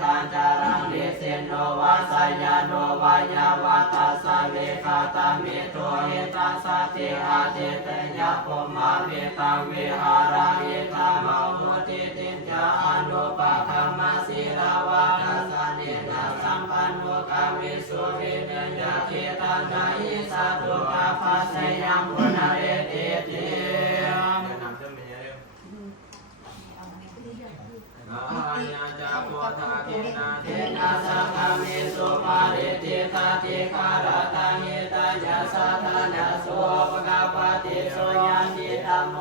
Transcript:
ทานจารังนิสินโนวาสยาโนวายาวาตาสเวคาตามิโตหิตังสติอาทิตยาปุมาวิตังวิหาราหิตามะหุติติจาอนุปะคัมมาสีลาวาทัสสะเนนะสัมปันโนกามิสุริเนยะเกตันนาอิสัตตุกาภัสสยังปุณเรติติอาญาจักโพธาทินาเทนะสังฆามิสุมาริติตาติคารตังหิตายะสัทธนะโสปะกปะติโสยันติธัมโม